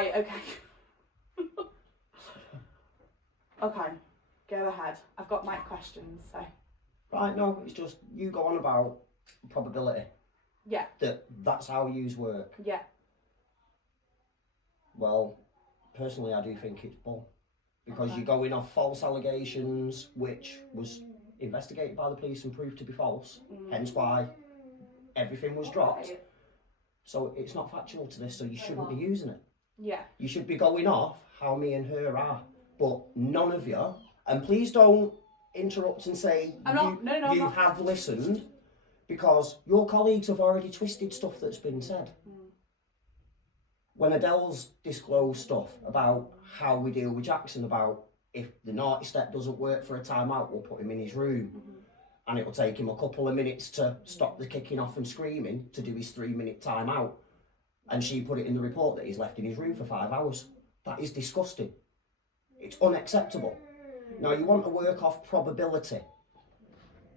Right, okay. Okay, go ahead. I've got my questions, so. Right, no, it's just you go on about probability. Yeah. That's how yous work. Yeah. Well, personally, I do think it's bull. Because you're going off false allegations, which was investigated by the police and proved to be false, hence why everything was dropped. Right. So it's not factual to this, so you shouldn't be using it. Yeah. You should be going off how me and her are. But none of you, and please don't interrupt and say you have listened, because your colleagues have already twisted stuff that's been said. When Adele's disclosed stuff about how we deal with Jackson, about if the naughty step doesn't work for a timeout, we'll put him in his room. And it'll take him a couple of minutes to stop the kicking off and screaming to do his 3-minute timeout. And she put it in the report that he's left in his room for 5 hours. That is disgusting. It's unacceptable. Now, you want to work off probability.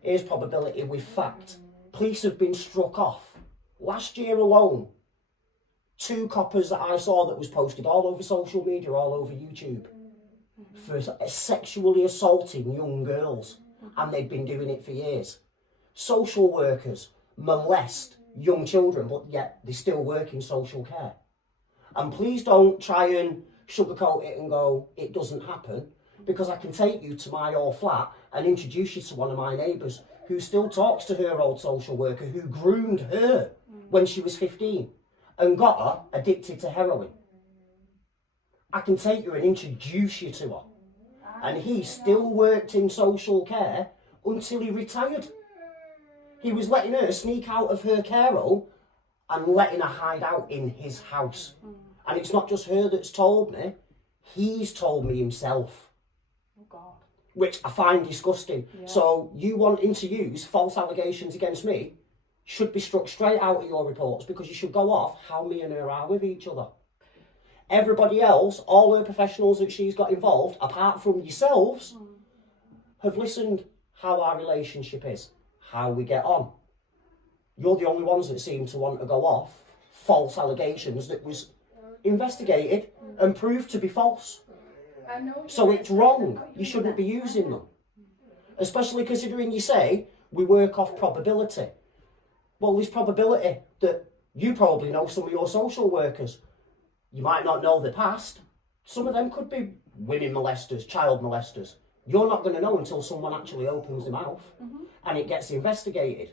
Here's probability with fact. Police have been struck off. Last year alone, 2 coppers that I saw that was posted all over social media, all over YouTube, for sexually assaulting young girls. And they've been doing it for years. Social workers molest young children, but yet they still work in social care. And please don't try and sugarcoat it and go, it doesn't happen, because I can take you to my old flat and introduce you to one of my neighbours who still talks to her old social worker who groomed her when she was 15 and got her addicted to heroin. I can take you and introduce you to her. And he still worked in social care until he retired. He was letting her sneak out of her care home and letting her hide out in his house. And it's not just her that's told me, he's told me himself. Oh, God. Which I find disgusting. Yeah. So you wanting to use false allegations against me should be struck straight out of your reports, because you should go off how me and her are with each other. Everybody else, all her professionals that she's got involved, apart from yourselves, have listened how our relationship is, how we get on. You're the only ones that seem to want to go off false allegations that was investigated and proved to be false. So it's wrong. You shouldn't be using them. Especially considering you say we work off probability. Well, there's probability that you probably know some of your social workers. You might not know the past. Some of them could be women molesters, child molesters. You're not going to know until someone actually opens their mouth and it gets investigated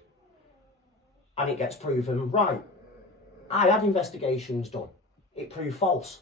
and it gets proven right. I had investigations done. It proved false.